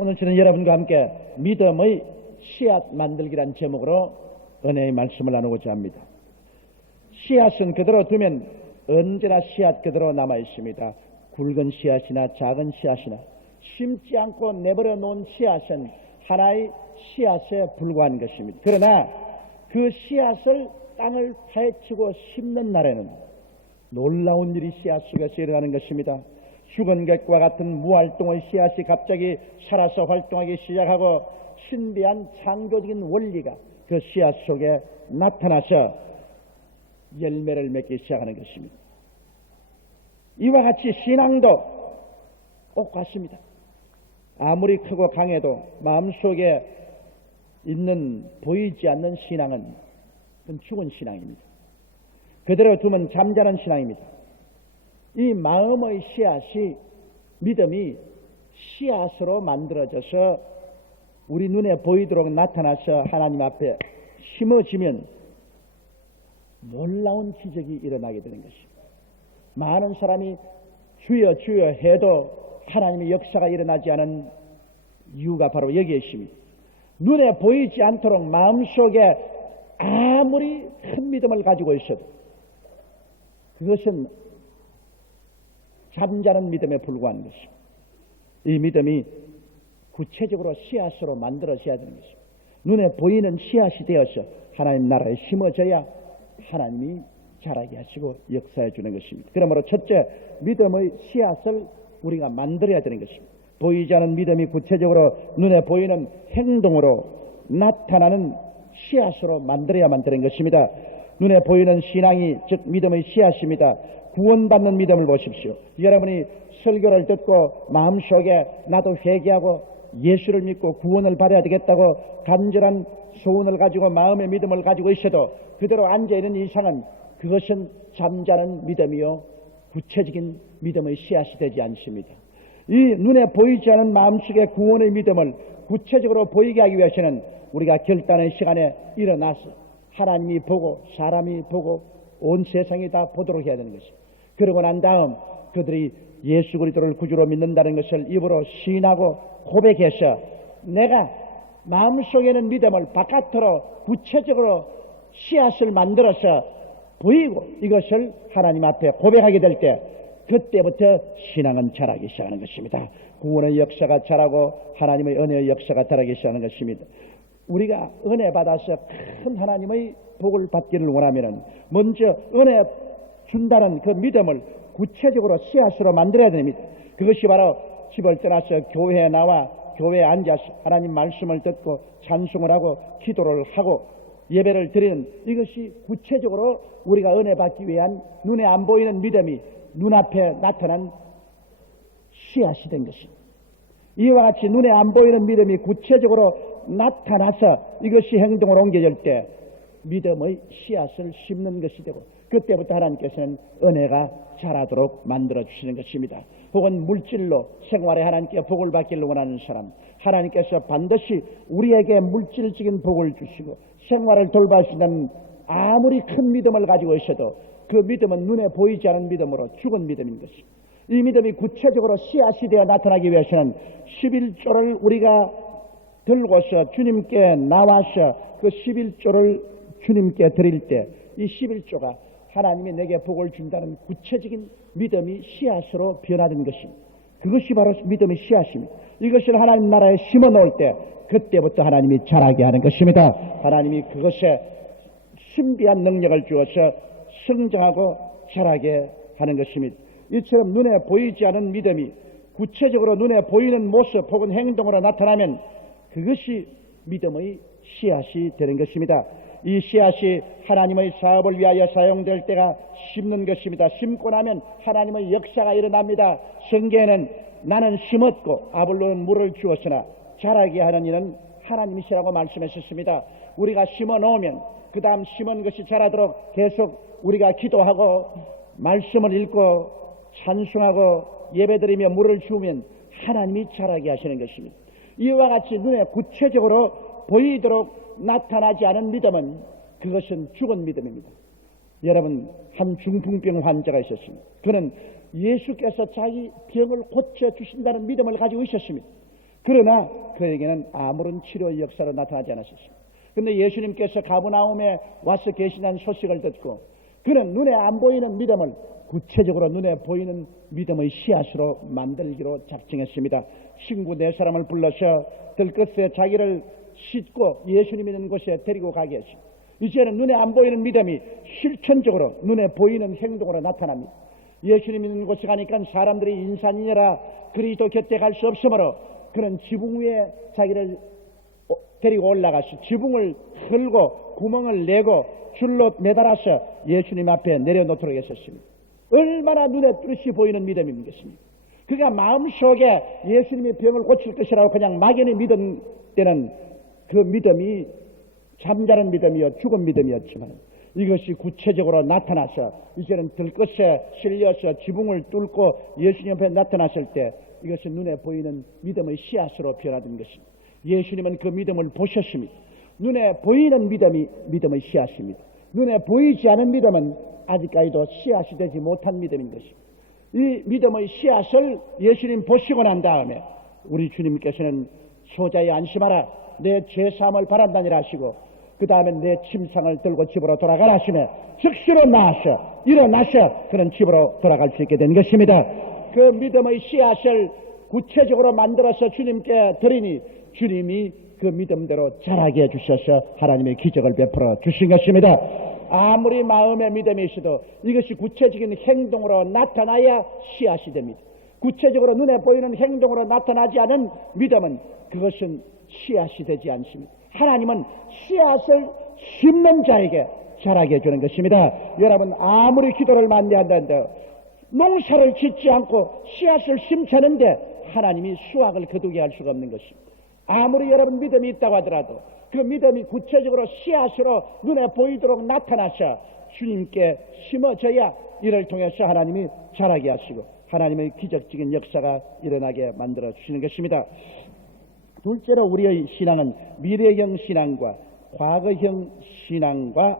오늘 저는 여러분과 함께 믿음의 씨앗 만들기란 제목으로 은혜의 말씀을 나누고자 합니다. 씨앗은 그대로 두면 언제나 씨앗 그대로 남아 있습니다. 굵은 씨앗이나 작은 씨앗이나 심지 않고 내버려 놓은 씨앗은 하나의 씨앗에 불과한 것입니다. 그러나 그 씨앗을 땅을 파헤치고 심는 날에는 놀라운 일이 씨앗 속에서 일어나는 것입니다. 죽은 것과 같은 무활동의 씨앗이 갑자기 살아서 활동하기 시작하고 신비한 창조적인 원리가 그 씨앗 속에 나타나서 열매를 맺기 시작하는 것입니다. 이와 같이 신앙도 똑같습니다. 아무리 크고 강해도 마음속에 있는 보이지 않는 신앙은 그건 죽은 신앙입니다. 그대로 두면 잠자는 신앙입니다. 이 마음의 씨앗이 믿음이 씨앗으로 만들어져서 우리 눈에 보이도록 나타나서 하나님 앞에 심어지면 놀라운 기적이 일어나게 되는 것입니다. 많은 사람이 주여 주여 해도 하나님의 역사가 일어나지 않은 이유가 바로 여기에 있습니다. 눈에 보이지 않도록 마음속에 아무리 큰 믿음을 가지고 있어도 그것은 잠자는 믿음에 불과한 것입니다. 이 믿음이 구체적으로 씨앗으로 만들어져야 되는 것입니다. 눈에 보이는 씨앗이 되어서 하나님 나라에 심어져야 하나님이 자라게 하시고 역사해 주는 것입니다. 그러므로 첫째, 믿음의 씨앗을 우리가 만들어야 되는 것입니다. 보이지 않은 믿음이 구체적으로 눈에 보이는 행동으로 나타나는 씨앗으로 만들어야만 되는 것입니다. 눈에 보이는 신앙이 즉 믿음의 씨앗입니다. 구원받는 믿음을 보십시오. 여러분이 설교를 듣고 마음속에 나도 회개하고 예수를 믿고 구원을 받아야 되겠다고 간절한 소원을 가지고 마음의 믿음을 가지고 있어도 그대로 앉아있는 이상은 그것은 잠자는 믿음이요 구체적인 믿음의 씨앗이 되지 않습니다. 이 눈에 보이지 않은 마음속의 구원의 믿음을 구체적으로 보이게 하기 위해서는 우리가 결단의 시간에 일어나서 하나님이 보고 사람이 보고 온 세상이 다 보도록 해야 되는 것입니다. 그러고 난 다음 그들이 예수 그리스도를 구주로 믿는다는 것을 입으로 시인하고 고백해서 내가 마음속에는 믿음을 바깥으로 구체적으로 씨앗을 만들어서 보이고 이것을 하나님 앞에 고백하게 될 때 그때부터 신앙은 자라기 시작하는 것입니다. 구원의 역사가 자라고 하나님의 은혜의 역사가 자라기 시작하는 것입니다. 우리가 은혜 받아서 큰 하나님의 복을 받기를 원하면 먼저 은혜 준다는 그 믿음을 구체적으로 씨앗으로 만들어야 됩니다. 그것이 바로 집을 떠나서 교회에 나와 교회에 앉아서 하나님 말씀을 듣고 찬송을 하고 기도를 하고 예배를 드리는 이것이 구체적으로 우리가 은혜 받기 위한 눈에 안 보이는 믿음이 눈앞에 나타난 씨앗이 된 것입니다. 이와 같이 눈에 안 보이는 믿음이 구체적으로 나타나서 이것이 행동으로 옮겨질 때 믿음의 씨앗을 심는 것이 되고 그때부터 하나님께서는 은혜가 자라도록 만들어 주시는 것입니다. 혹은 물질로 생활에 하나님께 복을 받기를 원하는 사람, 하나님께서 반드시 우리에게 물질적인 복을 주시고 생활을 돌볼 수 있는 아무리 큰 믿음을 가지고 있어도 그 믿음은 눈에 보이지 않은 믿음으로 죽은 믿음인 것입니다. 이 믿음이 구체적으로 씨앗이 되어 나타나기 위해서는 11조를 우리가 들고서 주님께 나와서 그 11조를 주님께 드릴 때 이 11조가 하나님이 내게 복을 준다는 구체적인 믿음이 씨앗으로 변화된 것입니다. 그것이 바로 믿음의 씨앗입니다. 이것을 하나님 나라에 심어 놓을 때 그때부터 하나님이 자라게 하는 것입니다. 하나님이 그것에 신비한 능력을 주어서 성장하고 자라게 하는 것입니다. 이처럼 눈에 보이지 않은 믿음이 구체적으로 눈에 보이는 모습 혹은 행동으로 나타나면 그것이 믿음의 씨앗이 되는 것입니다. 이 씨앗이 하나님의 사업을 위하여 사용될 때가 심는 것입니다. 심고 나면 하나님의 역사가 일어납니다. 성경에는 나는 심었고 아볼로는 물을 주었으나 자라게 하는 이는 하나님이시라고 말씀하셨습니다. 우리가 심어 놓으면 그 다음 심은 것이 자라도록 계속 우리가 기도하고 말씀을 읽고 찬송하고 예배드리며 물을 주우면 하나님이 자라게 하시는 것입니다. 이와 같이 눈에 구체적으로 보이도록 나타나지 않은 믿음은 그것은 죽은 믿음입니다. 여러분, 한 중풍병 환자가 있었습니다. 그는 예수께서 자기 병을 고쳐주신다는 믿음을 가지고 있었습니다. 그러나 그에게는 아무런 치료 역사로 나타나지 않았었습니다. 그런데 예수님께서 가버나움에 와서 계시다는 소식을 듣고 그는 눈에 안 보이는 믿음을 구체적으로 눈에 보이는 믿음의 씨앗으로 만들기로 작정했습니다. 친구 네 사람을 불러서 들것에 자기를 싣고 예수님 있는 곳에 데리고 가게 했습니다. 이제는 눈에 안 보이는 믿음이 실천적으로 눈에 보이는 행동으로 나타납니다. 예수님 있는 곳에 가니까 사람들이 인산이니라 그리스도 곁에 갈 수 없으므로 그는 지붕 위에 자기를 데리고 올라가서 지붕을 헐고 구멍을 내고 줄로 매달아서 예수님 앞에 내려놓도록 했었습니다. 얼마나 눈에 뚜렷이 보이는 믿음입니까? 그가 마음속에 예수님이 병을 고칠 것이라고 그냥 막연히 믿은 때는 그 믿음이 잠자는 믿음이요 죽은 믿음이었지만 이것이 구체적으로 나타나서 이제는 들것에 실려서 지붕을 뚫고 예수님 앞에 나타났을 때 이것이 눈에 보이는 믿음의 씨앗으로 변화된 것입니다. 예수님은 그 믿음을 보셨습니다. 눈에 보이는 믿음이 믿음의 씨앗입니다. 눈에 보이지 않은 믿음은 아직까지도 씨앗이 되지 못한 믿음인 것입니다. 이 믿음의 씨앗을 예수님 보시고 난 다음에 우리 주님께서는 소자에 안심하라 내 죄사함을 바란다니라 하시고 그 다음에 내 침상을 들고 집으로 돌아가라 하시며 즉시로 나와서 일어나서 그런 집으로 돌아갈 수 있게 된 것입니다. 그 믿음의 씨앗을 구체적으로 만들어서 주님께 드리니 주님이 그 믿음대로 자라게 해주셔서 하나님의 기적을 베풀어 주신 것입니다. 아무리 마음의 믿음이 있어도 이것이 구체적인 행동으로 나타나야 씨앗이 됩니다. 구체적으로 눈에 보이는 행동으로 나타나지 않은 믿음은 그것은 씨앗이 되지 않습니다. 하나님은 씨앗을 심는 자에게 자라게 해주는 것입니다. 여러분 아무리 기도를 많이 한다는데 농사를 짓지 않고 씨앗을 심지 않은데 하나님이 수확을 거두게 할 수가 없는 것입니다. 아무리 여러분 믿음이 있다고 하더라도 그 믿음이 구체적으로 씨앗으로 눈에 보이도록 나타나서 주님께 심어져야 이를 통해서 하나님이 자라게 하시고 하나님의 기적적인 역사가 일어나게 만들어 주시는 것입니다. 둘째로 우리의 신앙은 미래형 신앙과 과거형 신앙과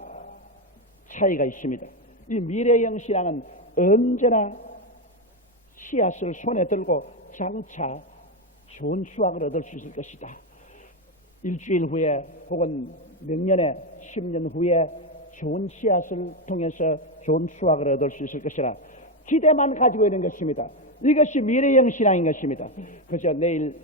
차이가 있습니다. 이 미래형 신앙은 언제나 씨앗을 손에 들고 장차 좋은 수확을 얻을 수 있을 것이다. 일주일 후에 혹은 몇 년에 10년 후에 좋은 씨앗을 통해서 좋은 수확을 얻을 수 있을 것이라 기대만 가지고 있는 것입니다. 이것이 미래형 신앙인 것입니다. 그저 내일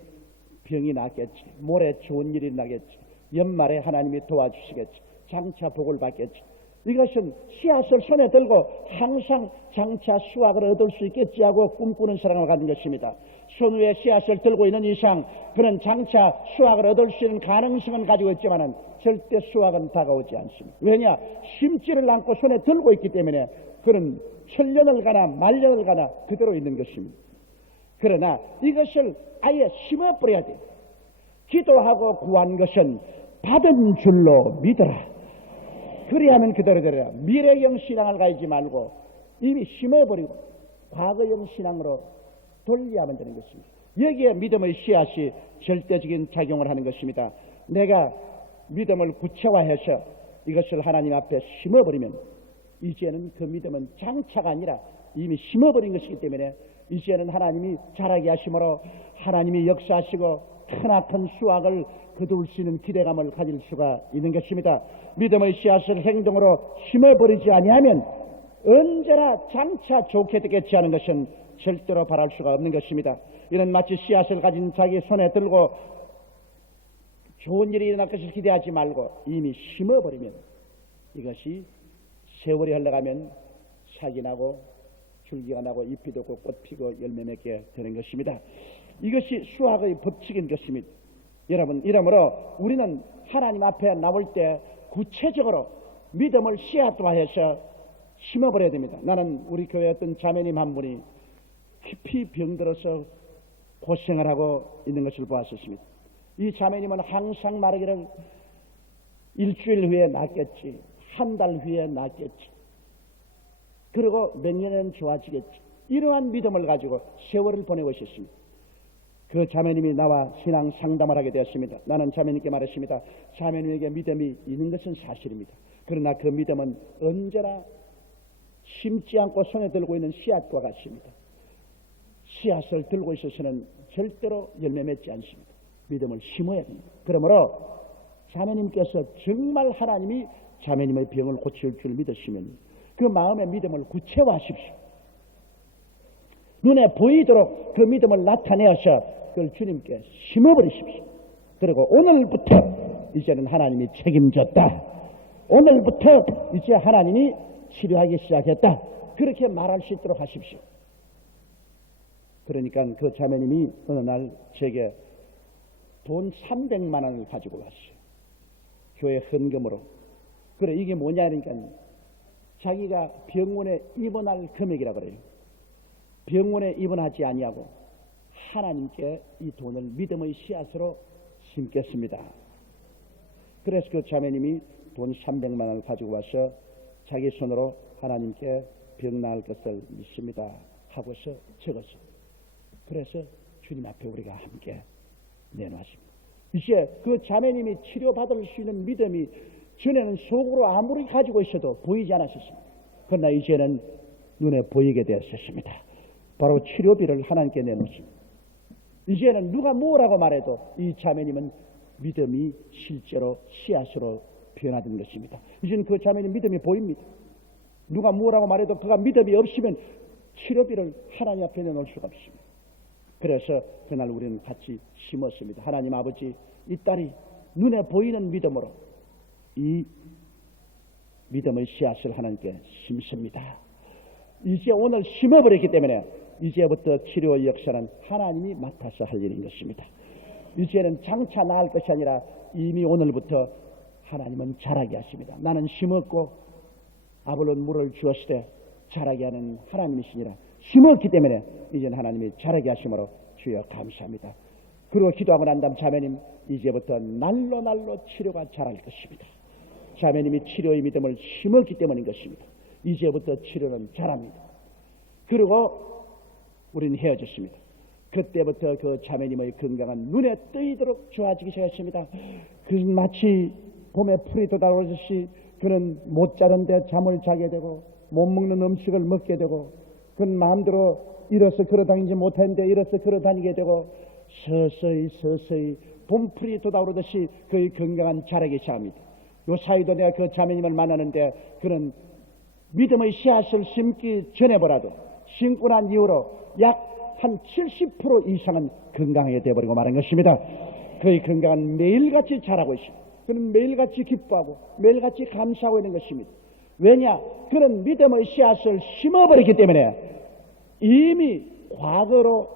병이 낫겠지, 모레 좋은 일이 나겠지, 연말에 하나님이 도와주시겠지, 장차 복을 받겠지. 이것은 씨앗을 손에 들고 항상 장차 수확을 얻을 수 있겠지 하고 꿈꾸는 사랑을 가진 것입니다. 손 위에 씨앗을 들고 있는 이상 그는 장차 수확을 얻을 수 있는 가능성은 가지고 있지만 절대 수확은 다가오지 않습니다. 왜냐? 심지를 않고 손에 들고 있기 때문에 그는 천년을 가나 만년을 가나 그대로 있는 것입니다. 그러나 이것을 아예 심어버려야 돼요. 기도하고 구한 것은 받은 줄로 믿어라. 그리하면 그대로 되라. 미래형 신앙을 가지지 말고 이미 심어버리고 과거형 신앙으로 돌리하면 되는 것입니다. 여기에 믿음의 씨앗이 절대적인 작용을 하는 것입니다. 내가 믿음을 구체화해서 이것을 하나님 앞에 심어버리면 이제는 그 믿음은 장차가 아니라 이미 심어버린 것이기 때문에 이제는 하나님이 자라게 하심으로 하나님이 역사하시고 크나큰 수확을 거둘 수 있는 기대감을 가질 수가 있는 것입니다. 믿음의 씨앗을 행동으로 심어버리지 아니하면 언제나 장차 좋게 되겠지 하는 것은 절대로 바랄 수가 없는 것입니다. 이는 마치 씨앗을 가진 자기 손에 들고 좋은 일이 일어날 것을 기대하지 말고 이미 심어버리면 이것이 세월이 흘러가면 삭이 나고 줄기가 나고 잎이 돋고 꽃 피고 열매 맺게 되는 것입니다. 이것이 수학의 법칙인 것입니다. 여러분, 이러므로 우리는 하나님 앞에 나올 때 구체적으로 믿음을 씨앗화해서 심어버려야 됩니다. 나는 우리 교회 어떤 자매님 한 분이 깊이 병들어서 고생을 하고 있는 것을 보았었습니다. 이 자매님은 항상 말하기를 일주일 후에 낫겠지, 한 달 후에 낫겠지, 그리고 몇 년은 좋아지겠지, 이러한 믿음을 가지고 세월을 보내고 있었습니다. 그 자매님이 나와 신앙 상담을 하게 되었습니다. 나는 자매님께 말했습니다. 자매님에게 믿음이 있는 것은 사실입니다. 그러나 그 믿음은 언제나 심지 않고 손에 들고 있는 씨앗과 같습니다. 씨앗을 들고 있어서는 절대로 열매 맺지 않습니다. 믿음을 심어야 됩니다. 그러므로 자매님께서 정말 하나님이 자매님의 병을 고칠 줄 믿으시면 그 마음의 믿음을 구체화하십시오. 눈에 보이도록 그 믿음을 나타내어서 그걸 주님께 심어버리십시오. 그리고 오늘부터 이제는 하나님이 책임졌다. 오늘부터 이제 하나님이 치료하기 시작했다. 그렇게 말할 수 있도록 하십시오. 그러니까 그 자매님이 어느 날 제게 돈 300만 원을 가지고 왔어요. 교회 헌금으로. 그래, 이게 뭐냐 그러니까 자기가 병원에 입원할 금액이라 그래요. 병원에 입원하지 아니하고 하나님께 이 돈을 믿음의 씨앗으로 심겠습니다. 그래서 그 자매님이 돈 300만 원을 가지고 와서 자기 손으로 하나님께 병 나을 것을 믿습니다 하고서 적었어. 그래서 주님 앞에 우리가 함께 내놓았습니다. 이제 그 자매님이 치료받을 수 있는 믿음이 전에는 속으로 아무리 가지고 있어도 보이지 않았었습니다. 그러나 이제는 눈에 보이게 되었습니다. 바로 치료비를 하나님께 내놓습니다. 이제는 누가 뭐라고 말해도 이 자매님은 믿음이 실제로 씨앗으로 변화된 것입니다. 이제는 그 자매님 믿음이 보입니다. 누가 뭐라고 말해도 그가 믿음이 없으면 치료비를 하나님 앞에 내놓을 수가 없습니다. 그래서 그날 우리는 같이 심었습니다. 하나님 아버지, 이 딸이 눈에 보이는 믿음으로 이 믿음의 씨앗을 하나님께 심습니다. 이제 오늘 심어버렸기 때문에 이제부터 치료의 역사는 하나님이 맡아서 할 일인 것입니다. 이제는 장차 나을 것이 아니라 이미 오늘부터 하나님은 자라게 하십니다. 나는 심었고 아볼론 물을 주었을 때 자라게 하는 하나님이시니라. 심었기 때문에 이제는 하나님이 자라게 하심으로 주여 감사합니다. 그리고 기도하고 난 다음 자매님, 이제부터 날로 날로 치료가 자랄 것입니다. 자매님이 치료의 믿음을 심었기 때문인 것입니다. 이제부터 치료는 자랍니다. 그리고 우리는 헤어졌습니다. 그때부터 그 자매님의 건강은 눈에 뜨이도록 좋아지기 시작했습니다. 그 마치 봄에 풀이 돋아오듯이 그는 못 자는데 잠을 자게 되고 못 먹는 음식을 먹게 되고 그는 마음대로 일어서 걸어다니지 못했는데 일어서 걸어다니게 되고 서서히 봄풀이 돋아오르듯이 그의 건강한 자라기 시작합니다. 요 사이도 내가 그 자매님을 만나는데 그는 믿음의 씨앗을 심기 전에 보라도 심고 난 이후로 약 한 70% 이상은 건강하게 되어버리고 말한 것입니다. 그의 건강은 매일같이 자라고 있습니다. 그는 매일같이 기뻐하고 매일같이 감사하고 있는 것입니다. 왜냐? 그는 믿음의 씨앗을 심어버렸기 때문에 이미 과거로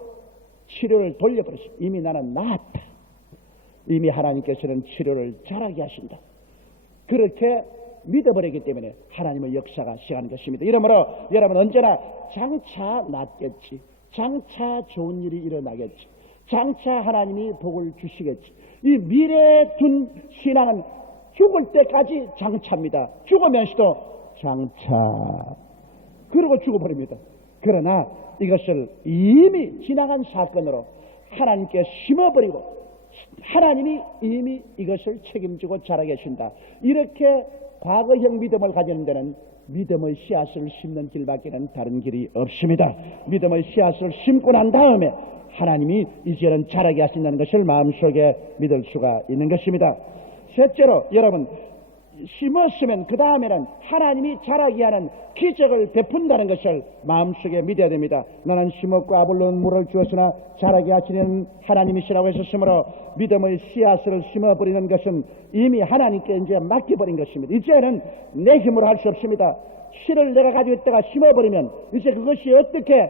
치료를 돌려버렸습니다. 이미 나는 나았다. 이미 하나님께서는 치료를 잘하게 하신다. 그렇게 믿어버렸기 때문에 하나님의 역사가 시작하는 것입니다. 이러므로 여러분 언제나 장차 낫겠지. 장차 좋은 일이 일어나겠지. 장차 하나님이 복을 주시겠지. 이 미래에 둔 신앙은 죽을 때까지 장차입니다. 죽으면서도 장차. 그러고 죽어버립니다. 그러나 이것을 이미 지나간 사건으로 하나님께 심어버리고 하나님이 이미 이것을 책임지고 자라게 하신다. 이렇게 과거형 믿음을 가지는 데는 믿음의 씨앗을 심는 길밖에는 다른 길이 없습니다. 믿음의 씨앗을 심고 난 다음에 하나님이 이제는 자라게 하신다는 것을 마음속에 믿을 수가 있는 것입니다. 셋째로 여러분, 심었으면 그 다음에는 하나님이 자라게 하는 기적을 베푼다는 것을 마음속에 믿어야 됩니다. 나는 심었고 아볼론 물을 주었으나 자라게 하시는 하나님이시라고 했었으므로 믿음의 씨앗을 심어버리는 것은 이미 하나님께 이제 맡겨버린 것입니다. 이제는 내 힘으로 할 수 없습니다. 씨를 내가 가지고 있다가 심어버리면 이제 그것이 어떻게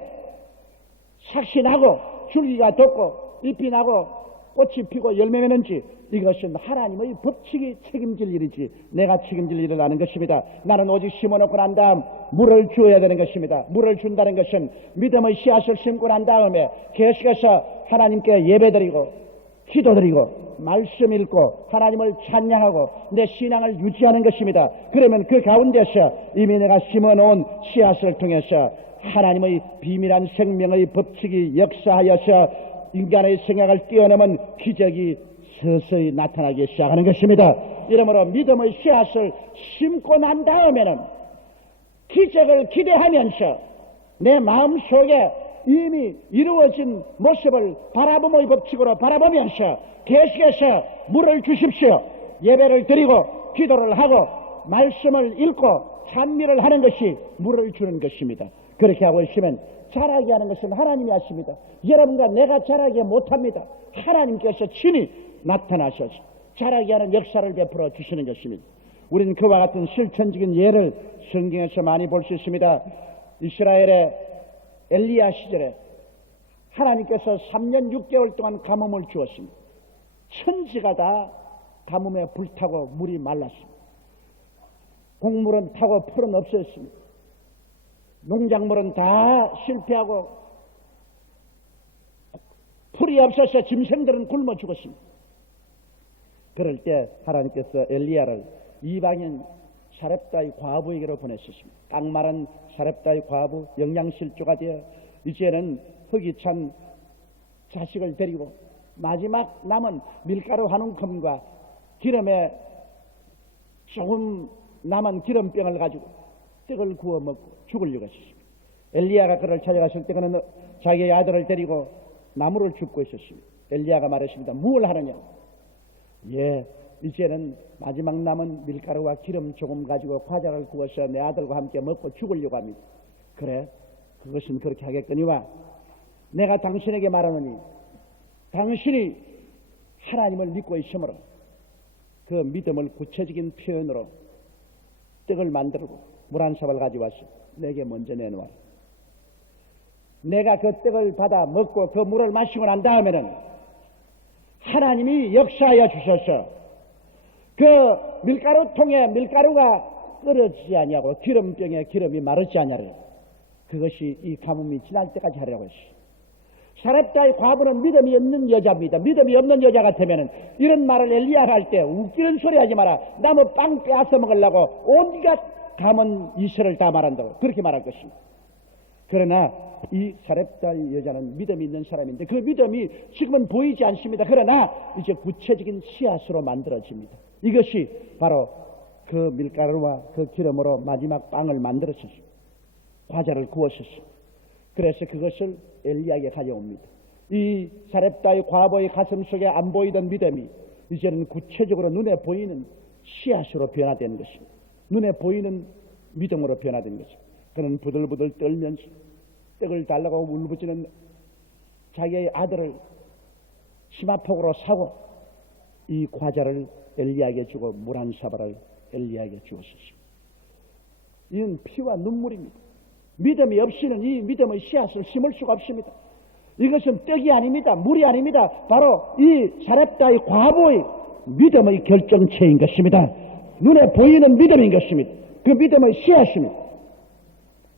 삭신하고 줄기가 돋고 잎이 나고 꽃이 피고 열매 맺는지 이것은 하나님의 법칙이 책임질 일이지 내가 책임질 일은 아닌 것입니다. 나는 오직 심어놓고 난 다음 물을 주어야 되는 것입니다. 물을 준다는 것은 믿음의 씨앗을 심고 난 다음에 계속해서 하나님께 예배드리고 기도드리고 말씀 읽고 하나님을 찬양하고 내 신앙을 유지하는 것입니다. 그러면 그 가운데서 이미 내가 심어놓은 씨앗을 통해서 하나님의 비밀한 생명의 법칙이 역사하여서 인간의 생각을 뛰어넘은 기적이 서서히 나타나기 시작하는 것입니다. 이러므로 믿음의 씨앗을 심고 난 다음에는 기적을 기대하면서 내 마음속에 이미 이루어진 모습을 바라봄의 법칙으로 바라보면서 계속해서 물을 주십시오. 예배를 드리고 기도를 하고 말씀을 읽고 찬미를 하는 것이 물을 주는 것입니다. 그렇게 하고 있으면 자라게 하는 것은 하나님이 하십니다. 여러분과 내가 자라게 못합니다. 하나님께서 친히 나타나셔서 자라게 하는 역사를 베풀어 주시는 것입니다. 우리는 그와 같은 실천적인 예를 성경에서 많이 볼 수 있습니다. 이스라엘의 엘리야 시절에 하나님께서 3년 6개월 동안 가뭄을 주었습니다. 천지가 다 가뭄에 불타고 물이 말랐습니다. 곡물은 타고 풀은 없었습니다. 농작물은 다 실패하고 풀이 없어서 짐승들은 굶어 죽었습니다. 그럴 때 하나님께서 엘리야를 이방인 사렙다의 과부에게로 보내셨습니다. 깡마른 사렙다의 과부, 영양실조가 되어 이제는 흙이 찬 자식을 데리고 마지막 남은 밀가루 한 움큼과 기름에 조금 남은 기름병을 가지고 떡을 구워 먹고 죽으려고 했습니다. 엘리야가 그를 찾아갔을 때 그는 자기의 아들을 데리고 나무를 줍고 있었습니다. 엘리야가 말했습니다. 무엇을 하느냐? 예, 이제는 마지막 남은 밀가루와 기름 조금 가지고 과자를 구워서 내 아들과 함께 먹고 죽으려고 합니다. 그래, 그것은 그렇게 하겠거니와 내가 당신에게 말하노니 당신이 하나님을 믿고 있으므로 그 믿음을 구체적인 표현으로 떡을 만들고 물 한 삽을 가져와서 내게 먼저 내놓아라. 내가 그 떡을 받아 먹고 그 물을 마시고 난 다음에는 하나님이 역사하여 주셔서 그 밀가루통에 밀가루가 끓어지지 아니하고 기름병에 기름이 마르지 아니하려. 그것이 이 가뭄이 지날 때까지 하려고 했어요. 사렙다의 과부는 믿음이 없는 여자입니다. 믿음이 없는 여자 같으면 이런 말을 엘리야가 할 때 웃기는 소리 하지 마라. 나무 빵 빼앗아 먹으려고 온갖 감은 이설을 다 말한다고 그렇게 말할 것입니다. 그러나 이 사렙다의 여자는 믿음이 있는 사람인데 그 믿음이 지금은 보이지 않습니다. 그러나 이제 구체적인 씨앗으로 만들어집니다. 이것이 바로 그 밀가루와 그 기름으로 마지막 빵을 만들었었어요. 과자를 구웠었어요. 그래서 그것을 엘리야에게 가져옵니다. 이 사렙다의 과부의 가슴 속에 안 보이던 믿음이 이제는 구체적으로 눈에 보이는 씨앗으로 변화된 것입니다. 눈에 보이는 믿음으로 변화된 것입니다. 그는 부들부들 떨면서 떡을 달라고 울부짖는 자기의 아들을 치마폭으로 사고 이 과자를 엘리야에게 주고 물 한 사발을 엘리야에게 주었습니다. 이는 피와 눈물입니다. 믿음이 없이는 이 믿음의 씨앗을 심을 수가 없습니다. 이것은 떡이 아닙니다. 물이 아닙니다. 바로 이 사렙다의 과부의 믿음의 결정체인 것입니다. 눈에 보이는 믿음인 것입니다. 그 믿음의 씨앗입니다.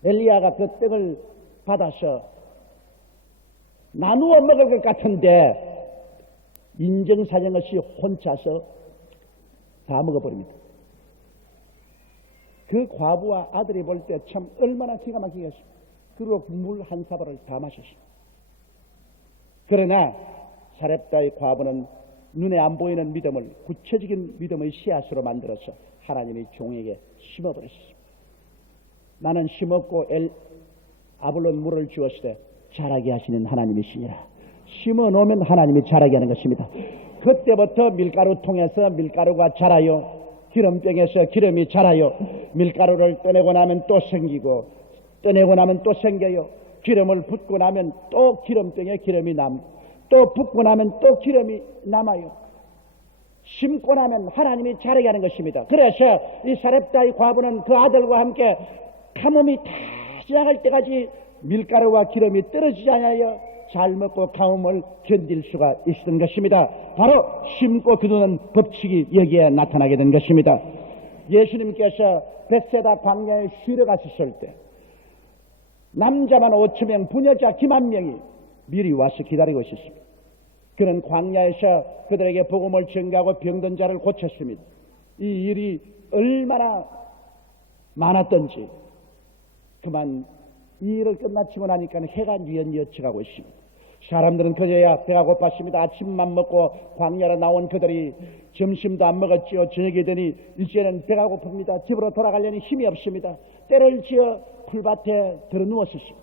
엘리야가 그 떡을 받아서 나누어 먹을 것 같은데 인정사정 없이 혼자서 다 먹어버립니다. 그 과부와 아들이 볼 때 참 얼마나 기가 막히겠습니까? 그리고 물 한 사발을 다 마셨습니다. 그러나 사렙다의 과부는 눈에 안 보이는 믿음을 구체적인 믿음의 씨앗으로 만들어서 하나님의 종에게 심어버렸습니다. 나는 심었고 아블론 물을 주었을 때 자라게 하시는 하나님이시니라. 심어놓으면 하나님이 자라게 하는 것입니다. 그때부터 밀가루통에서 밀가루가 자라요. 기름병에서 기름이 자라요. 밀가루를 떠내고 나면 또 생기고 떠내고 나면 또 생겨요. 기름을 붓고 나면 또 기름병에 기름이 또 붓고 나면 또 기름이 남아요. 심고 나면 하나님이 자라게 하는 것입니다. 그래서 이 사렙다의 과부는 그 아들과 함께 가뭄이 다 지나갈 때까지 밀가루와 기름이 떨어지지 않아요. 잘 먹고 가뭄을 견딜 수가 있었던 것입니다. 바로 심고 기도는 법칙이 여기에 나타나게 된 것입니다. 예수님께서 벳세다 광야에 쉬러 가셨을 때 남자만 5,000명, 부녀자 기만 명이 미리 와서 기다리고 있었습니다. 그는 광야에서 그들에게 복음을 전가하고 병든 자를 고쳤습니다. 이 일이 얼마나 많았던지 그만 이 일을 끝마치고 나니까 해가 뉘엿뉘엿쳐가고 있습니다. 사람들은 그제야 배가 고팠습니다. 아침만 먹고 광야로 나온 그들이 점심도 안 먹었지요. 저녁이 되니 이제는 배가 고픕니다. 집으로 돌아가려니 힘이 없습니다. 때를 지어 풀밭에 들어 누웠습니다.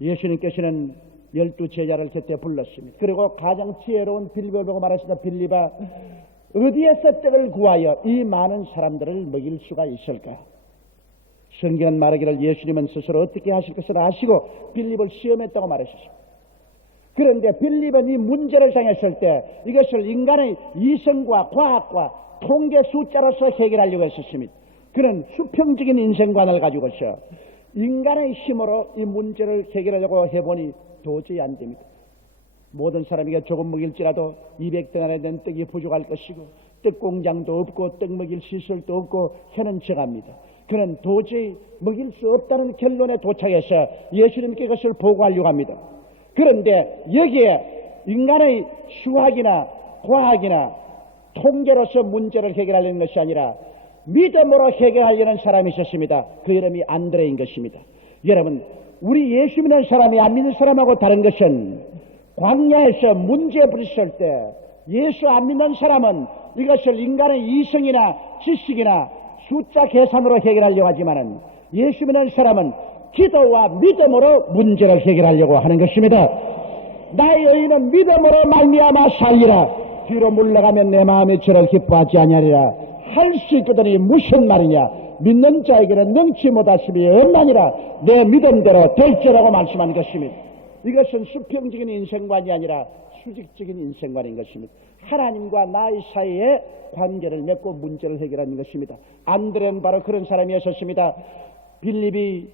예수님께서는 12제자를 곁에 불렀습니다. 그리고 가장 지혜로운 빌립을 보고 말하시다. 빌립아, 어디에서 떡을 구하여 이 많은 사람들을 먹일 수가 있을까? 성경은 말하기를 예수님은 스스로 어떻게 하실 것을 아시고 빌립을 시험했다고 말하셨습니다. 그런데 빌립은 이 문제를 당했을 때 이것을 인간의 이성과 과학과 통계 숫자로서 해결하려고 했었습니다. 그는 수평적인 인생관을 가지고서 인간의 힘으로 이 문제를 해결하려고 해보니 도저히 안 됩니다. 모든 사람에게 조금 먹일지라도 200데나리에 된 떡이 부족할 것이고 떡공장도 없고 떡 먹일 시설도 없고 해는 척합니다. 그는 도저히 먹일 수 없다는 결론에 도착해서 예수님께 그것을 보고하려고 합니다. 그런데 여기에 인간의 수학이나 과학이나 통계로서 문제를 해결하려는 것이 아니라 믿음으로 해결하려는 사람이 있었습니다. 그 이름이 안드레인 것입니다. 여러분, 우리 예수 믿는 사람이 안 믿는 사람하고 다른 것은 광야에서 문제 부딪힐 때 예수 안 믿는 사람은 이것을 인간의 이성이나 지식이나 숫자 계산으로 해결하려고 하지만은 예수 믿는 사람은 기도와 믿음으로 문제를 해결하려고 하는 것입니다. 나의 의인은 믿음으로 말미암아 살리라. 뒤로 물러가면 내 마음이 저를 기뻐하지 아니하리라. 할 수 있거든이 무슨 말이냐? 믿는 자에게는 능치 못하심이 없나니라. 내 믿음대로 될지라고 말씀한 것입니다. 이것은 수평적인 인생관이 아니라 수직적인 인생관인 것입니다. 하나님과 나의 사이에 관계를 맺고 문제를 해결하는 것입니다. 안드레는 바로 그런 사람이었습니다. 빌립이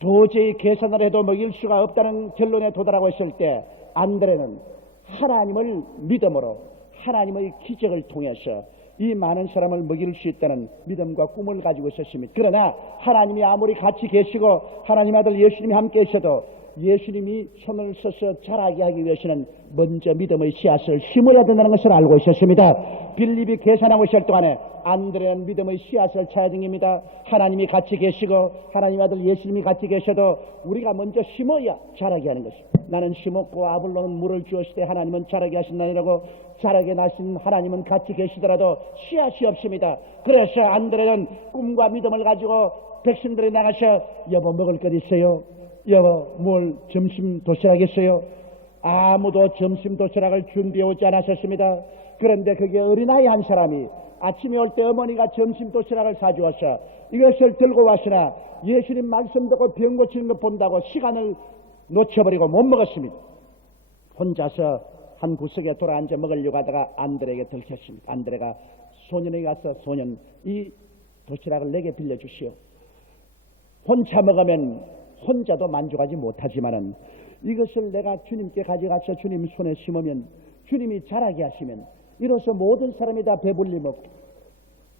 도저히 계산을 해도 먹일 수가 없다는 결론에 도달하고 있을 때 안드레는 하나님을 믿음으로 하나님의 기적을 통해서 이 많은 사람을 먹일 수 있다는 믿음과 꿈을 가지고 있었습니다. 그러나 하나님이 아무리 같이 계시고 하나님 아들 예수님이 함께 있어도 예수님이 손을 써서 자라게 하기 위해서는 먼저 믿음의 씨앗을 심어야 된다는 것을 알고 있었습니다. 빌립이 계산하고 있을 동안에 안드레는 믿음의 씨앗을 찾아다닙니다. 하나님이 같이 계시고 하나님 아들 예수님이 같이 계셔도 우리가 먼저 심어야 자라게 하는 것입니다. 나는 심었고 아볼로는 물을 주었을 때 하나님은 자라게 하신다니라고 자라게 나신 하나님은 같이 계시더라도 씨앗이 없습니다. 그래서 안드레는 꿈과 믿음을 가지고 백성들이 나가서 여보 먹을 것 있어요? 여보 뭘 점심 도시락 있어요? 아무도 점심 도시락을 준비해 오지 않았었습니다. 그런데 그게 어린아이 한 사람이 아침에 올 때 어머니가 점심 도시락을 사주어서 이것을 들고 왔으나 예수님 말씀 듣고 병 고치는 것 본다고 시간을 놓쳐버리고 못 먹었습니다. 혼자서 한 구석에 돌아앉아 먹으려고 하다가 안드레에게 들켰습니다. 안드레가 소년에게 가서 소년 이 도시락을 내게 빌려주시오. 혼자 먹으면 혼자도 만족하지 못하지만은 이것을 내가 주님께 가져가서 주님 손에 심으면 주님이 자라게 하시면 이로써 모든 사람이 다 배불리 먹고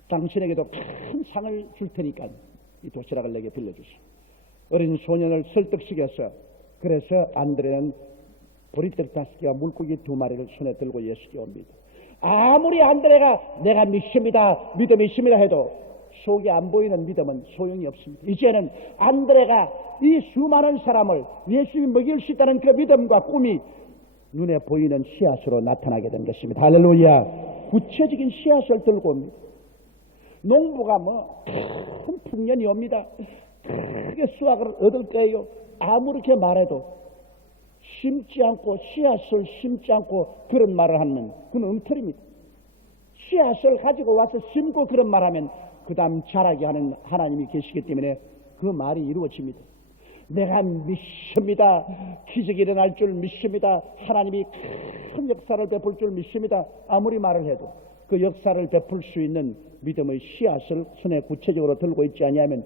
당신에게도 큰 상을 줄 테니까 이 도시락을 내게 빌려주시오. 어린 소년을 설득시켜서 그래서 안드레는 보리떡 5개와 물고기 2마리를 손에 들고 예수께 옵니다. 아무리 안드레가 내가 믿습니다 믿음이 있습니다 해도 속에 안 보이는 믿음은 소용이 없습니다. 이제는 안드레가 이 수많은 사람을 예수님이 먹일 수 있다는 그 믿음과 꿈이 눈에 보이는 씨앗으로 나타나게 된 것입니다. 할렐루야. 구체적인 씨앗을 들고 옵니다. 농부가 큰 풍년이 옵니다. 크게 수확을 얻을 거예요. 아무렇게 말해도 심지 않고 씨앗을 심지 않고 그런 말을 하면 그건 엉터리입니다. 씨앗을 가지고 와서 심고 그런 말하면 그 다음 자라게 하는 하나님이 계시기 때문에 그 말이 이루어집니다. 내가 믿습니다. 기적이 일어날 줄 믿습니다. 하나님이 큰 역사를 베풀 줄 믿습니다. 아무리 말을 해도 그 역사를 베풀 수 있는 믿음의 씨앗을 손에 구체적으로 들고 있지 아니하면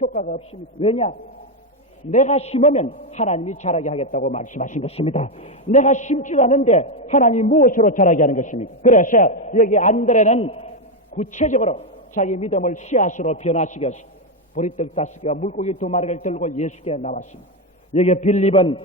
효과가 없습니다. 왜냐? 내가 심으면 하나님이 자라게 하겠다고 말씀하신 것입니다. 내가 심지도 않은데 하나님이 무엇으로 자라게 하는 것입니까? 그래서 여기 안드레는 구체적으로 자기 믿음을 씨앗으로 변화시켜서 보리떡 5개와 물고기 2마리를 들고 예수께 나왔습니다. 여기 빌립은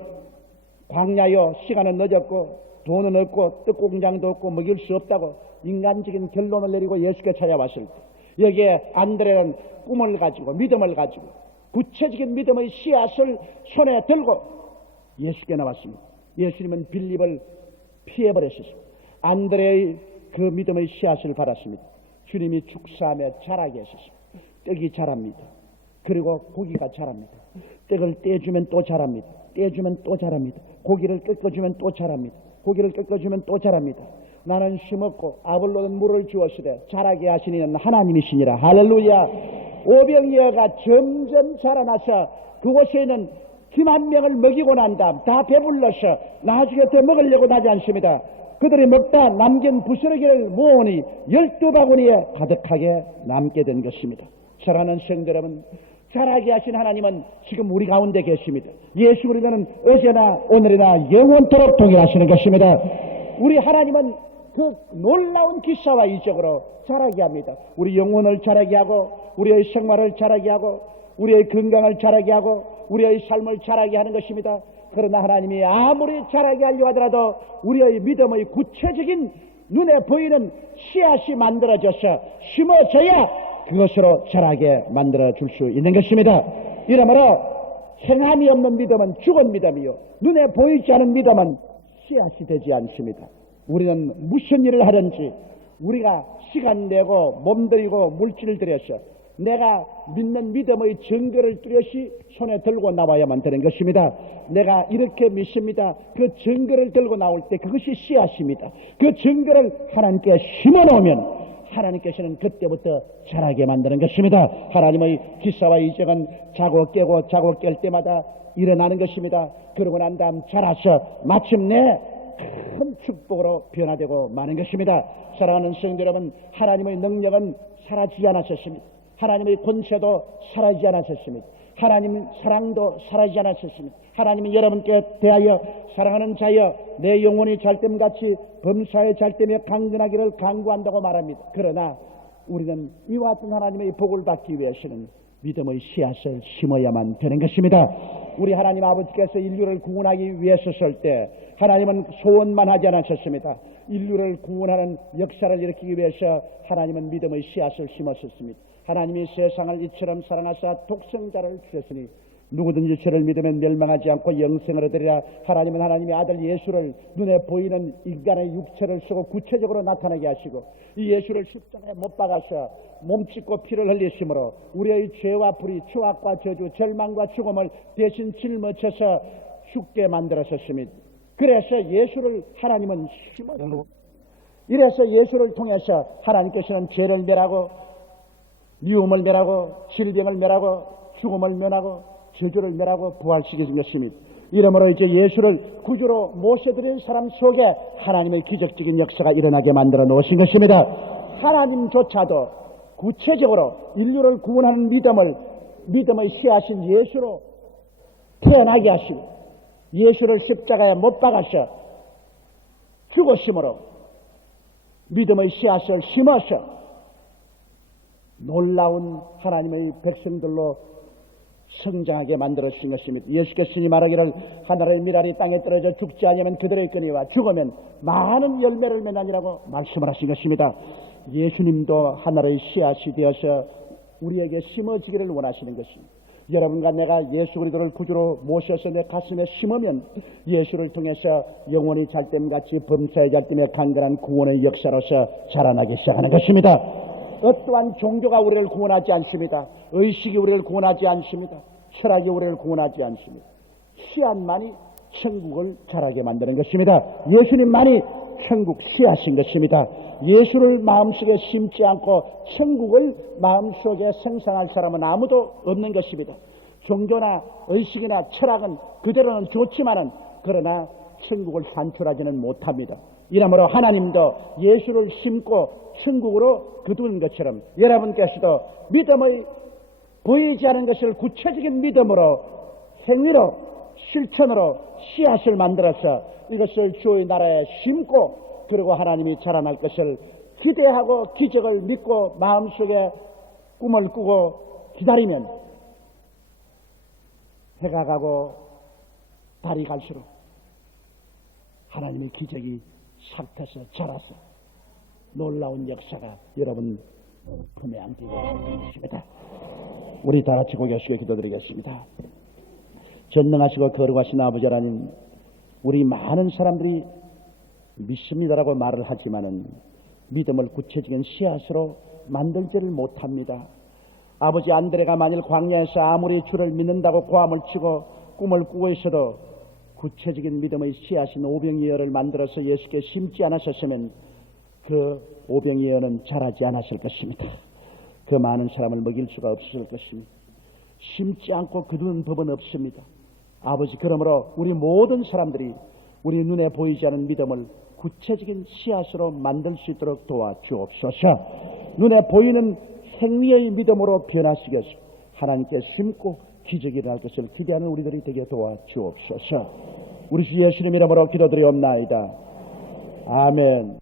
광야여 시간은 늦었고 돈은 없고 떡공장도 없고 먹일 수 없다고 인간적인 결론을 내리고 예수께 찾아왔을 때 여기에 안드레는 꿈을 가지고 믿음을 가지고 구체적인 믿음의 씨앗을 손에 들고 예수께 나왔습니다. 예수님은 빌립을 피해버렸습니다. 안드레의 그 믿음의 씨앗을 받았습니다. 주님이 축사하며 자라게 하셨습니다. 떡이 자랍니다. 그리고 고기가 자랍니다. 떡을 떼주면 또 자랍니다. 떼주면 또 자랍니다. 고기를 꺾어주면 또 자랍니다. 고기를 꺾어주면 또 자랍니다. 나는 심었고 아볼로는 물을 주었으되 자라게 하신 이는 하나님이시니라. 할렐루야. 오병이어가 점점 자라나서 그곳에 있는 김한 명을 먹이고 난 다음 다 배불러서 나중에 더 먹으려고 나지 않습니다. 그들이 먹다 남긴 부스러기를 모으니 12바구니에 가득하게 남게 된 것입니다. 사랑하는 성도 여러분, 자라게 하신 하나님은 지금 우리 가운데 계십니다. 예수 그리스도는 어제나 오늘이나 영원토록 동일하시는 것입니다. 우리 하나님은 그 놀라운 기사와 이적으로 자라게 합니다. 우리 영혼을 자라게 하고 우리의 생활을 자라게 하고 우리의 건강을 자라게 하고 우리의 삶을 자라게 하는 것입니다. 그러나 하나님이 아무리 자라게 하려 하더라도 우리의 믿음의 구체적인 눈에 보이는 씨앗이 만들어져서 심어져야 그것으로 자라게 만들어 줄 수 있는 것입니다. 이러므로 행함이 없는 믿음은 죽은 믿음이요 눈에 보이지 않은 믿음은 씨앗이 되지 않습니다. 우리는 무슨 일을 하든지 우리가 시간 내고 몸들이고 물질을 들여서 내가 믿는 믿음의 증거를 뚜렷이 손에 들고 나와야만 되는 것입니다. 내가 이렇게 믿습니다. 그 증거를 들고 나올 때 그것이 씨앗입니다. 그 증거를 하나님께 심어놓으면 하나님께서는 그때부터 자라게 만드는 것입니다. 하나님의 기사와 이적은 자고 깨고 자고 깰 때마다 일어나는 것입니다. 그러고 난 다음 자라서 마침내 큰 축복으로 변화되고 마는 것입니다. 사랑하는 성도 여러분, 하나님의 능력은 사라지지 않았었습니다. 하나님의 권세도 사라지지 않았었습니다. 하나님 사랑도 사라지지 않았었습니다. 하나님은 여러분께 대하여 사랑하는 자여 내 영혼이 잘됨같이 범사에 잘됨에 강건하기를 강구한다고 말합니다. 그러나 우리는 이와 같은 하나님의 복을 받기 위해서는 믿음의 씨앗을 심어야만 되는 것입니다. 우리 하나님 아버지께서 인류를 구원하기 위해서 설 때 하나님은 소원만 하지 않으셨습니다. 인류를 구원하는 역사를 일으키기 위해서 하나님은 믿음의 씨앗을 심었었습니다. 하나님이 세상을 이처럼 사랑하사 독생자를 주셨으니 누구든지 저를 믿으면 멸망하지 않고 영생을 얻으리라. 하나님은 하나님의 아들 예수를 눈에 보이는 인간의 육체를 쓰고 구체적으로 나타나게 하시고 이 예수를 십자가에 못 박아서 몸짓고 피를 흘리심으로 우리의 죄와 불의, 추악과 저주, 절망과 죽음을 대신 짊어져서 죽게 만들었습니다. 그래서 예수를 하나님은 심어서 이래서 예수를 통해서 하나님께서는 죄를 멸하고 미움을 멸하고 질병을 멸하고 죽음을 멸하고 저주를 멸하고 부활시키신 것입니다. 이러므로 이제 예수를 구주로 모셔드린 사람 속에 하나님의 기적적인 역사가 일어나게 만들어 놓으신 것입니다. 하나님조차도 구체적으로 인류를 구원하는 믿음의 씨앗인 예수로 태어나게 하시고 예수를 십자가에 못 박아서 죽으심으로 믿음의 씨앗을 심어서 놀라운 하나님의 백성들로 성장하게 만들어 주신 것입니다. 예수께서 말하기를 하늘의 미랄이 땅에 떨어져 죽지 아니하면 그들의 끈이와 죽으면 많은 열매를 맺느니라고 말씀을 하신 것입니다. 예수님도 하늘의 씨앗이 되어서 우리에게 심어지기를 원하시는 것입니다. 여러분과 내가 예수 그리스도를 구주로 모셔서 내 가슴에 심으면 예수를 통해서 영혼이 잘됨같이 범사의 잘됨에 강건한 구원의 역사로서 자라나기 시작하는 것입니다. 어떠한 종교가 우리를 구원하지 않습니다. 의식이 우리를 구원하지 않습니다. 철학이 우리를 구원하지 않습니다. 씨앗만이 천국을 자라게 만드는 것입니다. 예수님만이 천국 씨앗인 것입니다. 예수를 마음속에 심지 않고 천국을 마음속에 생산할 사람은 아무도 없는 것입니다. 종교나 의식이나 철학은 그대로는 좋지만은 그러나 천국을 산출하지는 못합니다. 이러므로 하나님도 예수를 심고 천국으로 거두는 것처럼 여러분께서도 믿음의 보이지 않은 것을 구체적인 믿음으로 행위로 실천으로 씨앗을 만들어서 이것을 주의 나라에 심고 그리고 하나님이 자라날 것을 기대하고 기적을 믿고 마음속에 꿈을 꾸고 기다리면 해가 가고 달이 갈수록 하나님의 기적이 삭혀서 자라서 놀라운 역사가 여러분 품에 안기게 되겠습니다. 우리 다 같이 고개 숙여 기도드리겠습니다. 전능하시고 거룩하신 아버지 하나님, 우리 많은 사람들이 믿습니다라고 말을 하지만은 믿음을 구체적인 씨앗으로 만들지를 못합니다. 아버지 안드레가 만일 광야에서 아무리 주를 믿는다고 고함을 치고 꿈을 꾸고 있어도 구체적인 믿음의 씨앗인 오병이어를 만들어서 예수께 심지 않으셨으면 그 오병이어는 자라지 않았을 것입니다. 그 많은 사람을 먹일 수가 없었을 것입니다. 심지 않고 거두는 법은 없습니다. 아버지, 그러므로 우리 모든 사람들이 우리 눈에 보이지 않는 믿음을 구체적인 씨앗으로 만들 수 있도록 도와주옵소서. 눈에 보이는 생리의 믿음으로 변화시켜서 하나님께 심고 기적이 일어날 것을 기대하는 우리들이 되게 도와주옵소서. 우리 주 예수님 이름으로 기도드리옵나이다. 아멘.